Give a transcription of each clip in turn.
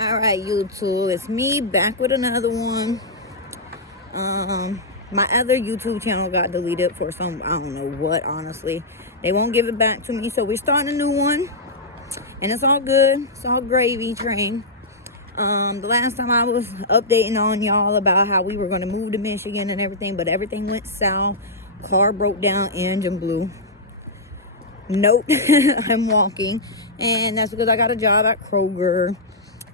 Alright, YouTube, it's me back with another one. My other YouTube channel got deleted for some, I don't know what, honestly. They won't give it back to me, so we're starting a new one. And it's all good. It's all gravy train. The last time I was updating on y'all about how we were going to move to Michigan and everything, but everything went south. Car broke down, engine blew. Nope, I'm walking. And that's because I got a job at Kroger.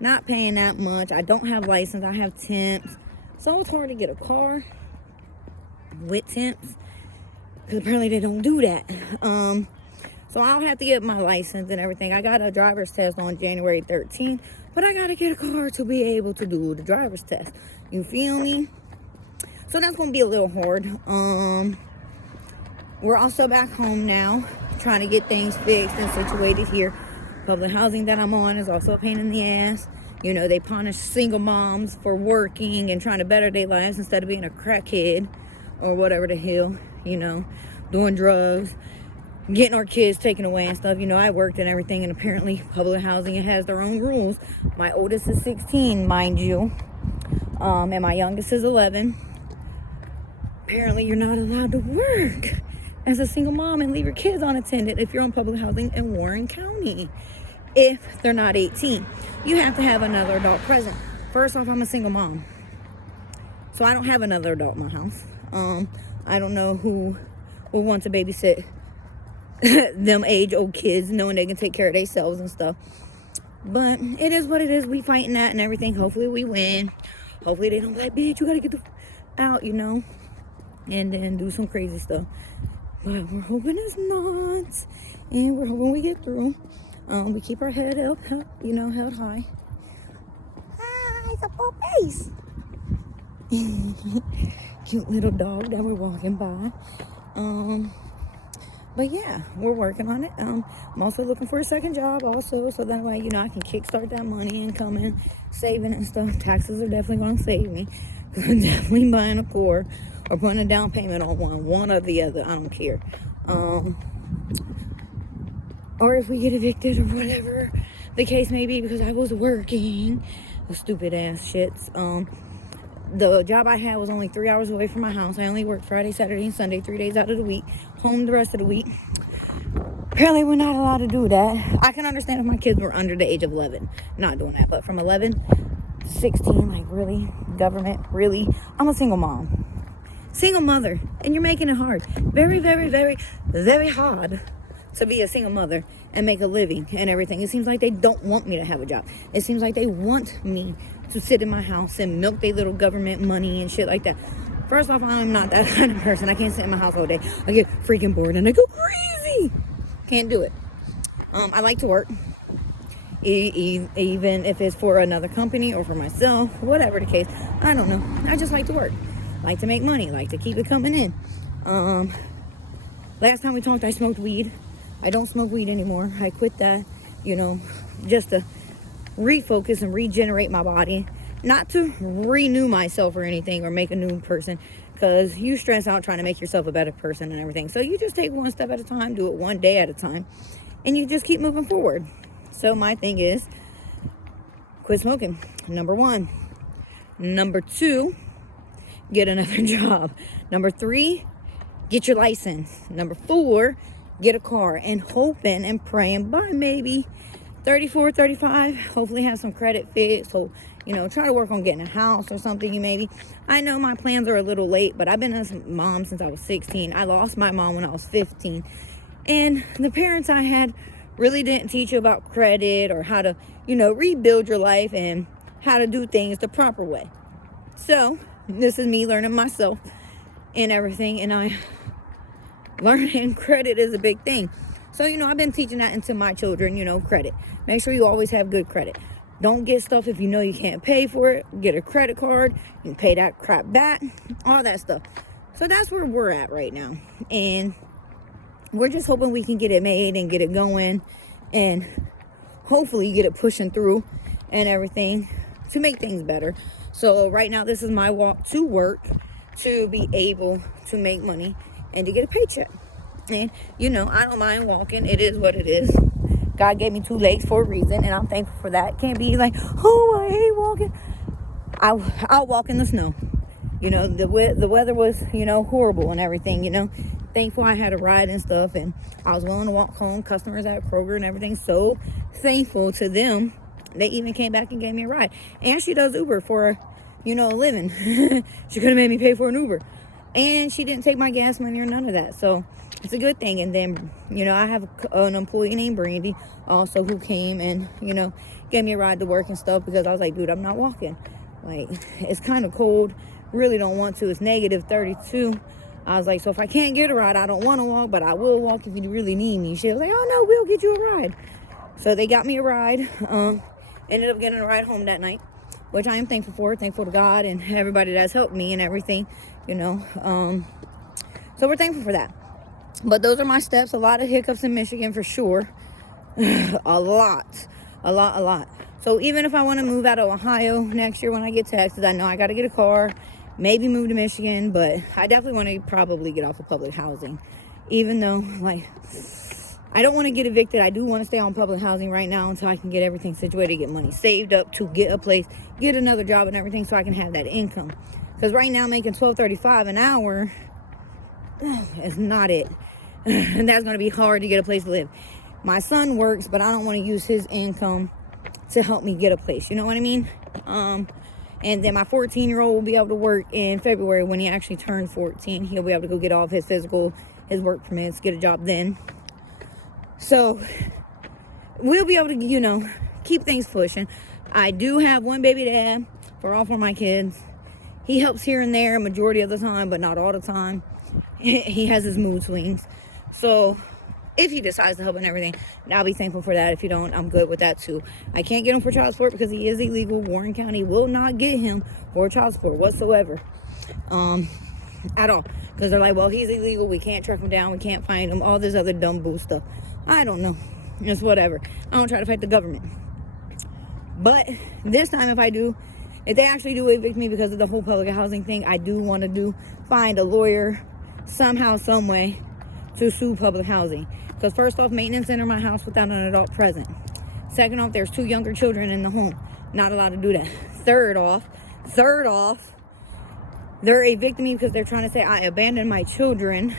Not paying that much. I don't have license. I have temps. So it's hard to get a car with temps, because apparently they don't do that. So I'll have to get my license and everything. I got a driver's test on January 13th, but I got to get a car to be able to do the driver's test. You feel me? So that's going to be a little hard. We're also back home now, trying to get things fixed and situated here. Public housing that I'm on is also a pain in the ass. You know, they punish single moms for working and trying to better their lives instead of being a crackhead or whatever the hell, you know, doing drugs, getting our kids taken away and stuff. You know, I worked and everything, and apparently public housing, it has their own rules. My oldest is 16, mind you, and my youngest is 11. Apparently you're not allowed to work as a single mom and leave your kids unattended if you're on public housing in Warren County. If they're not 18, you have to have another adult present. First off, I'm a single mom, so I don't have another adult in my house. I don't know who will want to babysit them age-old kids, knowing they can take care of themselves and stuff. But it is what it is. We fighting that and everything. Hopefully we win. Hopefully they don't be like, bitch, you gotta get the out, you know, and then do some crazy stuff. But we're hoping it's not, and we're hoping we get through. We keep our head up, you know, held high. Hi, it's a puppies. Cute little dog that we're walking by. But yeah, we're working on it. I'm also looking for a second job also, so that way, you know, I can kickstart that money and come in, saving and stuff. Taxes are definitely going to save me. I'm definitely buying a car or putting a down payment on one or the other. I don't care. Or if we get evicted or whatever the case may be, because I was working. The stupid ass shits. The job I had was only 3 hours away from my house. I only worked Friday, Saturday, and Sunday, 3 days out of the week. Home the rest of the week. Apparently we're not allowed to do that. I can understand if my kids were under the age of 11. Not doing that. But from 11 to 16, like, really? Government? Really? I'm a single mom. Single mother. And you're making it hard. Very, very, very, very hard to be a single mother and make a living and everything. It seems like they don't want me to have a job. It seems like they want me to sit in my house and milk their little government money and shit like that. First off, I'm not that kind of person. I can't sit in my house all day. I get freaking bored and I go crazy. Can't do it. I like to work. Even if it's for another company or for myself, whatever the case. I don't know. I just like to work. Like to make money. Like to keep it coming in. Last time we talked, I smoked weed. I don't smoke weed anymore. I quit that, you know, just to refocus and regenerate my body. Not to renew myself or anything or make a new person, because you stress out trying to make yourself a better person and everything. So you just take one step at a time, do it one day at a time, and you just keep moving forward. So my thing is, quit smoking. Number 1. Number 2, get another job. Number 3, get your license. Number 4, get a car, and hoping and praying by maybe 34, 35, hopefully have some credit fixed. So, you know, try to work on getting a house or something. You maybe, I know my plans are a little late, but I've been a mom since I was 16. I lost my mom when I was 15. And the parents I had really didn't teach you about credit or how to, you know, rebuild your life and how to do things the proper way. So this is me learning myself and everything. And I learning credit is a big thing. So, you know, I've been teaching that into my children, you know, credit. Make sure you always have good credit. Don't get stuff if you know you can't pay for it. Get a credit card. You can pay that crap back. All that stuff. So that's where we're at right now. And we're just hoping we can get it made and get it going. And hopefully get it pushing through and everything to make things better. So right now, this is my walk to work to be able to make money and to get a paycheck. And, you know, I don't mind walking. It is what it is. God gave me 2 legs for a reason, and I'm thankful for that. Can't be like, oh, I hate walking. I'll walk in the snow. You know, the weather was, you know, horrible and everything, you know. Thankful I had a ride and stuff, and I was willing to walk home. Customers at Kroger and everything, so thankful to them. They even came back and gave me a ride. And she does Uber for, you know, a living. She could have made me pay for an Uber. And she didn't take my gas money or none of that. So it's a good thing. And then, you know, I have an employee named Brandy also who came and, you know, gave me a ride to work and stuff, because I was like, dude, I'm not walking. Like, it's kind of cold. Really don't want to. It's negative 32. I was like, so if I can't get a ride, I don't want to walk, but I will walk if you really need me. She was like, oh no, we'll get you a ride. So they got me a ride. Ended up getting a ride home that night, which I am thankful for. Thankful to God and everybody that's helped me and everything, you know. So we're thankful for that. But those are my steps. A lot of hiccups in Michigan for sure. A lot. So even if I want to move out of Ohio next year when I get Texas, I know I got to get a car, maybe move to Michigan, but I definitely want to probably get off of public housing. Even though, like, I don't want to get evicted. I do want to stay on public housing right now until I can get everything situated, get money saved up to get a place, get another job and everything, so I can have that income. Because right now making $12.35 an hour is not it. And that's going to be hard to get a place to live. My son works, but I don't want to use his income to help me get a place. You know what I mean? And then my 14-year-old will be able to work in February when he actually turns 14. He'll be able to go get all of his physical, his work permits, get a job then. So we'll be able to, you know, keep things pushing. I do have one baby dad for all 4 of my kids. He helps here and there majority of the time, but not all the time. He has his mood swings. So if he decides to help and everything, I'll be thankful for that. If you don't, I'm good with that too. I can't get him for child support because he is illegal. Warren County will not get him for child support whatsoever. At all. Because they're like, well, he's illegal. We can't track him down. We can't find him. All this other dumb bull stuff. I don't know. It's whatever. I don't try to fight the government. But this time if they actually do evict me because of the whole public housing thing, I do want to find a lawyer somehow, some way to sue public housing. Because first off, maintenance enter my house without an adult present. Second off, there's 2 younger children in the home. Not allowed to do that. Third off, they're evicting me because they're trying to say I abandoned my children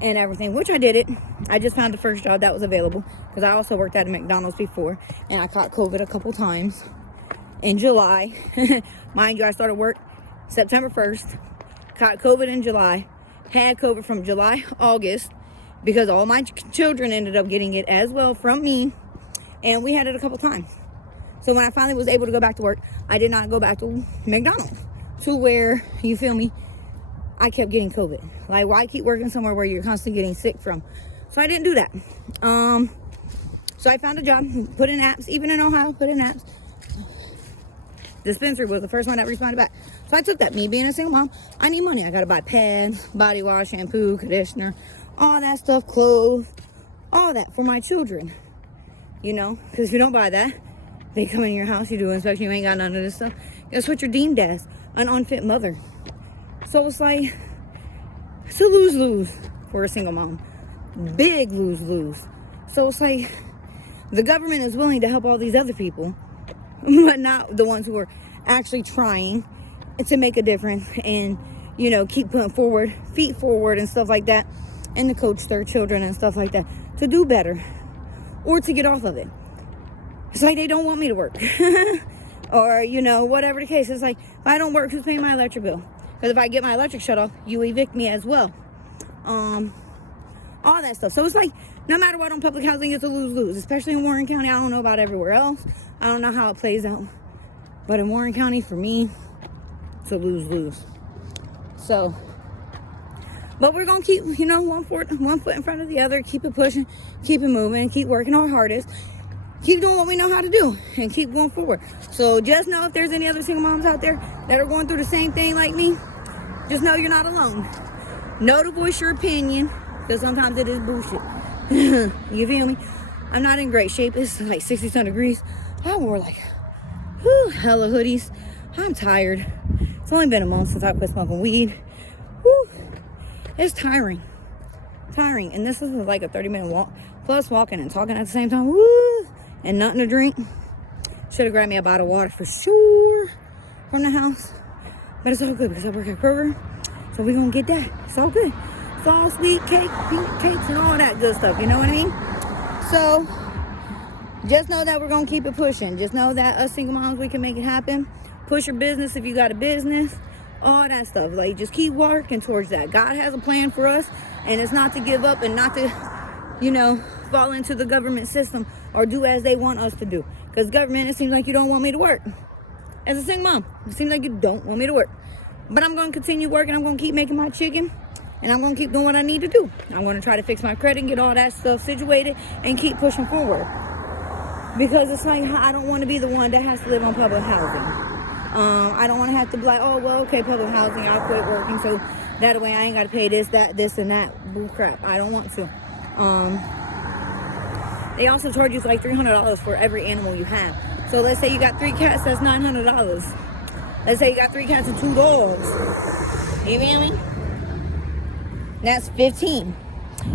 and everything, which I didn't. I just found the first job that was available, because I also worked at a McDonald's before, and I caught COVID a couple times in July. Mind you, I started work September 1st, caught COVID in July, had COVID from July, August, because all my children ended up getting it as well from me, and we had it a couple times. So when I finally was able to go back to work, I did not go back to McDonald's, to where, you feel me, I kept getting COVID. Like, why keep working somewhere where you're constantly getting sick from? So I didn't do that. So I found a job, put in apps, even in Ohio, put in apps. Dispensary was the first one that responded back. So I took that. Me being a single mom, I need money. I gotta buy pads, body wash, shampoo, conditioner, all that stuff, clothes, all that for my children. You know, because if you don't buy that, they come in your house, you do an inspection, you ain't got none of this stuff. Guess what you're deemed as? An unfit mother. So it's like, it's a lose-lose for a single mom. Big lose-lose. So it's like, the government is willing to help all these other people, but not the ones who are actually trying to make a difference and, you know, keep putting forward, feet forward and stuff like that, and to coach their children and stuff like that to do better or to get off of it. It's like they don't want me to work. Or, you know, whatever the case. It's like, if I don't work, who's paying my electric bill? Because if I get my electric shut off, you evict me as well. All that stuff. So it's like, no matter what on public housing, it's a lose-lose. Especially in Warren County. I don't know about everywhere else. I don't know how it plays out. But in Warren County, for me, it's a lose-lose. So, but we're going to keep, you know, one foot in front of the other. Keep it pushing. Keep it moving. Keep working our hardest. Keep doing what we know how to do and keep going forward. So just know if there's any other single moms out there that are going through the same thing like me, just know you're not alone. Know to voice your opinion, because sometimes it is bullshit. You feel me? I'm not in great shape. It's like 60-some degrees. I wore like hella hoodies. I'm tired. It's only been a month since I quit smoking weed. Whew. It's tiring. And this is like a 30-minute walk Plus, walking and talking at the same time. Woo! And nothing to drink. Should have grabbed me a bottle of water for sure from the house. But it's all good because I work at Kroger. So we're going to get that. It's all good. It's all sweet cake, pink cakes, and all that good stuff. You know what I mean? So, just know that we're going to keep it pushing. Just know that us single moms, we can make it happen. Push your business if you got a business. All that stuff. Like, just keep working towards that. God has a plan for us. And it's not to give up and not to, you know, fall into the government system or do as they want us to do. Because government, it seems like you don't want me to work. As a single mom, it seems like you don't want me to work. But I'm going to continue working. I'm going to keep making my chicken. And I'm going to keep doing what I need to do. I'm going to try to fix my credit and get all that stuff situated and keep pushing forward. Because it's like, I don't want to be the one that has to live on public housing. I don't want to have to be like, oh, well, okay, public housing, I'll quit working. So that way I ain't got to pay this, that, this, and that. Bull crap. I don't want to. They also charge you like $300 for every animal you have. So let's say you got 3 cats, that's $900. Let's say you got 3 cats and 2 dogs. You feel me? That's $15.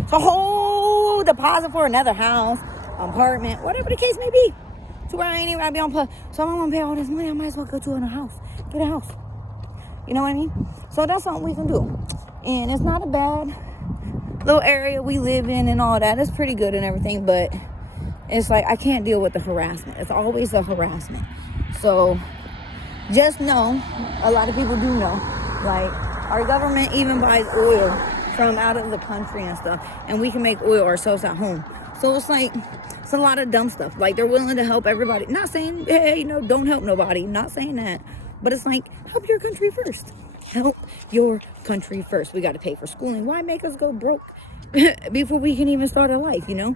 So whole deposit for another house, apartment, whatever the case may be. To where I ain't even gotta be on public. So I'm gonna pay all this money. I might as well go to a house. Get a house. You know what I mean? So that's something we can do. And it's not a bad little area we live in and all that. It's pretty good and everything, but it's like I can't deal with the harassment. It's always the harassment. So just know, a lot of people do know, like our government even buys oil from out of the country and stuff, and we can make oil ourselves at home. So it's like, it's a lot of dumb stuff. Like, they're willing to help everybody. Not saying, hey, you know, don't help nobody. Not saying that. But it's like, help your country first. Help your country first. We got to pay for schooling. Why make us go broke before we can even start a life, you know?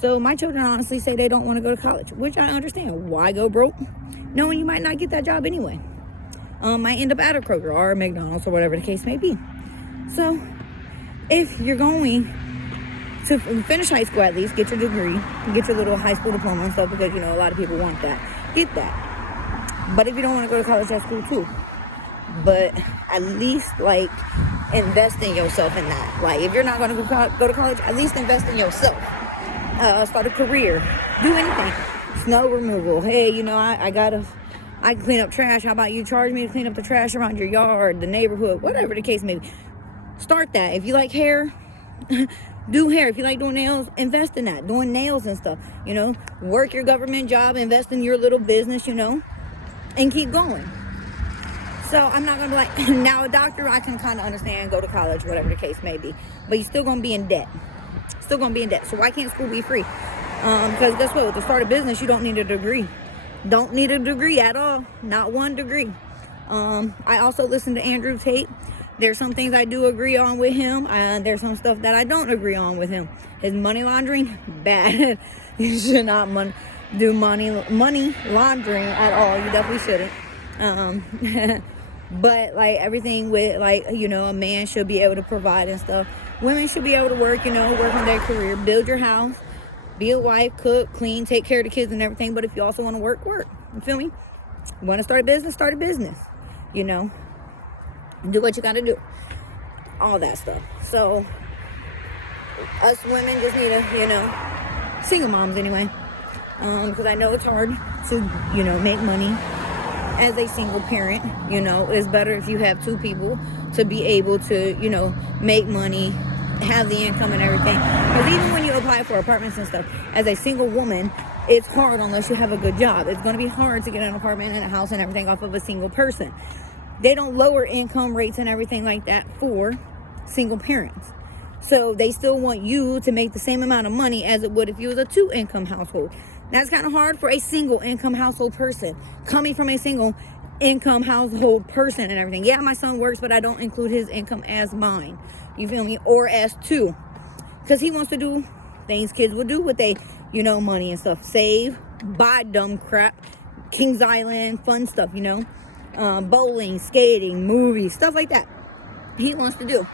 So my children honestly say they don't want to go to college, which I understand. Why go broke? Knowing you might not get that job anyway. Might end up at a Kroger or a McDonald's or whatever the case may be. So if you're going to finish high school, at least get your degree, get your little high school diploma and stuff, because you know a lot of people want that. Get that. But if you don't want to go to college, that's cool too. But at least like invest in yourself in that. Like, if you're not going to go to college, at least invest in yourself. Start a career. Do anything. Snow removal. Hey, you know, I can clean up trash. How about you charge me to clean up the trash around your yard, the neighborhood, whatever the case may be. Start that. If you like hair, do hair. If you like doing nails, invest in that. Doing nails and stuff, you know. Work your government job, invest in your little business, you know, and keep going. So I'm not going to be like, now a doctor, I can kind of understand, go to college, whatever the case may be. But you're still going to be in debt. Still going to be in debt. So why can't school be free? Because guess what? To start a business, you don't need a degree. Don't need a degree at all. Not one degree. I also listen to Andrew Tate. There's some things I do agree on with him. There's some stuff that I don't agree on with him. His money laundering, bad. You should not do money laundering at all. You definitely shouldn't. But like everything with, like, you know, a man should be able to provide and stuff. Women should be able to work, you know, work on their career, build your house, be a wife, cook, clean, take care of the kids and everything. But if you also want to work. You feel me? You want to start a business, you know. Do what you got to do. All that stuff. So, us women just need to, you know, single moms anyway. Because I know it's hard to, you know, make money as a single parent. You know, it's better if you have 2 people to be able to, you know, make money, have the income and everything. Because even when you apply for apartments and stuff, as a single woman, it's hard unless you have a good job. It's going to be hard to get an apartment and a house and everything off of a single person. They don't lower income rates and everything like that for single parents. So they still want you to make the same amount of money as it would if you was a 2-income household. That's kind of hard for a single income household person. Coming from a single income household person and everything. Yeah, my son works, but I don't include his income as mine. You feel me? Or as 2. Because he wants to do things kids would do with their, you know, money and stuff. Save, buy dumb crap, Kings Island, fun stuff, you know. Bowling, skating, movies, stuff like that. He wants to do.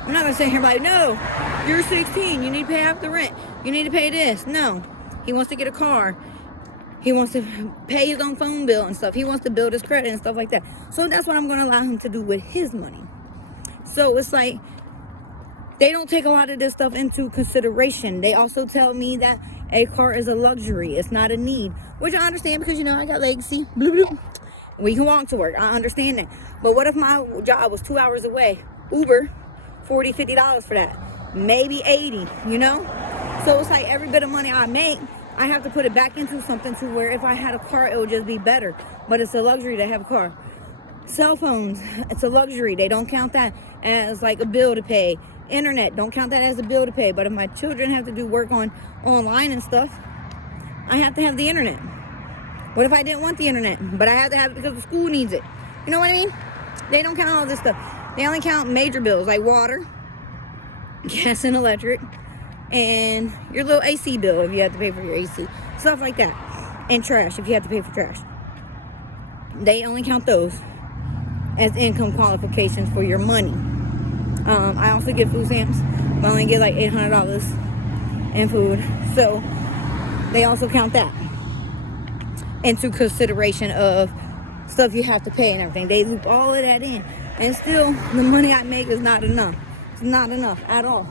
I'm not going to sit here and be like, no, you're 16. You need to pay half the rent. You need to pay this. No. He wants to get a car. He wants to pay his own phone bill and stuff. He wants to build his credit and stuff like that. So that's what I'm going to allow him to do with his money. So it's like, They don't take a lot of this stuff into consideration. They also tell me that a car is a luxury. It's not a need, which I understand because, you know, I got legs, see, bloop, bloop. We can walk to work. I understand that. But what if my job was 2 hours away? Uber, $40, $50 for that. Maybe 80, you know? So it's like every bit of money I make, I have to put it back into something to where if I had a car, it would just be better. But it's a luxury to have a car. Cell phones, it's a luxury. They don't count that as like a bill to pay. Internet, don't count that as a bill to pay. But if my children have to do work online and stuff, I have to have the internet. What if I didn't want the internet, but I have to have it because the school needs it? You know what I mean? They don't count all this stuff. They only count major bills like water, gas and electric, and your little AC bill if you have to pay for your AC. Stuff like that. And trash if you have to pay for trash. They only count those as income qualifications for your money. I also get food stamps. I only get like $800 in food. So they also count that into consideration of stuff you have to pay and everything. They loop all of that in. And still, the money I make is not enough. It's not enough at all.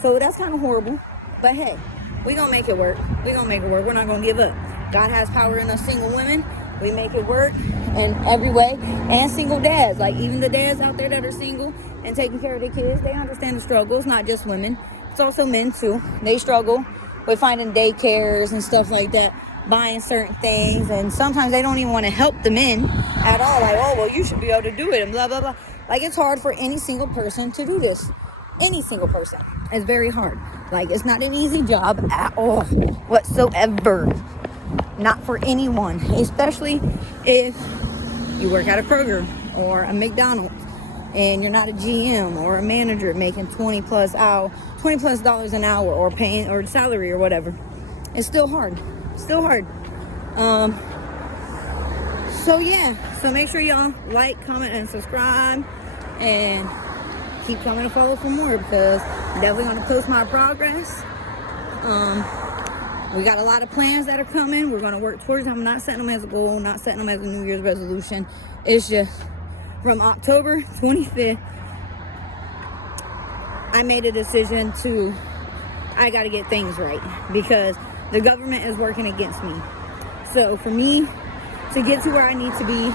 So that's kind of horrible. But hey, we're going to make it work. We're going to make it work. We're not going to give up. God has power in us single women. We make it work in every way. And single dads. Like even the dads out there that are single and taking care of their kids, they understand the struggle. It's not just women. It's also men too. They struggle with finding daycares and stuff like that, buying certain things. And sometimes they don't even want to help the men at all. Like, oh, well, you should be able to do it and blah, blah, blah. Like it's hard for any single person to do this. Any single person. It's very hard. Like it's not an easy job at all whatsoever. Not for anyone, especially if you work at a Kroger or a McDonald's and you're not a GM or a manager making $20 plus an hour or paying or salary or whatever. It's still hard. So yeah, so make sure y'all like, comment, and subscribe, and keep coming to follow for more because I'm definitely going to post my progress. We got a lot of plans that are coming. We're going to work towards them. I'm not setting them as a goal, not setting them as a New Year's resolution. It's just from October 25th, I made a decision I got to get things right because the government is working against me. So for me to get to where I need to be,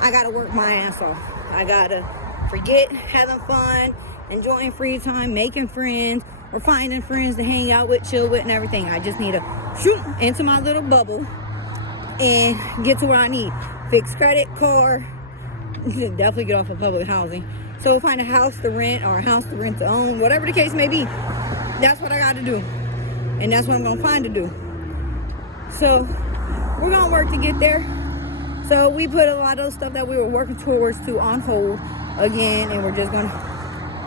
I got to work my ass off. I got to forget having fun, enjoying free time, making friends, or finding friends to hang out with, chill with, and everything. I just need to shoot into my little bubble and get to where I need. Fix credit, car, definitely get off of public housing. So find a house to rent or a house to rent to own, whatever the case may be. That's what I got to do. And that's what I'm going to find to do. So we're going to work to get there. So we put a lot of stuff that we were working towards on hold again, and we're just going to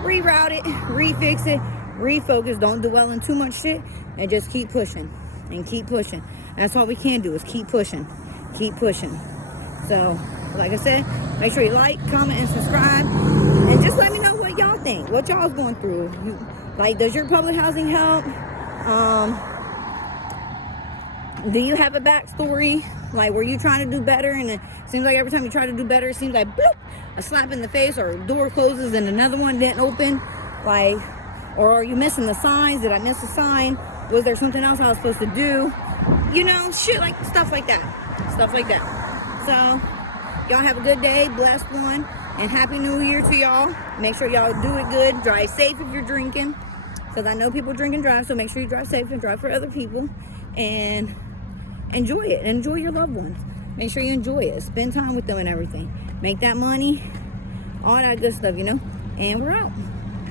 reroute it, refix it, refocus. Don't dwell in too much shit and just keep pushing and keep pushing. That's all we can do is keep pushing. So like I said, make sure you like, comment, and subscribe, and just let me know what y'all think, what y'all's going through. Like, does your public housing help? Do you have a backstory? Like, were you trying to do better and it seems like every time you try to do better, it seems like bloop, a slap in the face, or a door closes and another one didn't open? Like, or are you missing the signs? Did I miss a sign? Was there something else I was supposed to do? You know, shit, like stuff like that. So y'all have a good day, blessed one, and Happy New Year to y'all. Make sure y'all do it good. Drive safe if you're drinking, because I know people drink and drive, so make sure you drive safe and drive for other people, and enjoy it. Enjoy your loved ones. Make sure you enjoy it. Spend time with them and everything. Make that money, all that good stuff, you know. And we're out.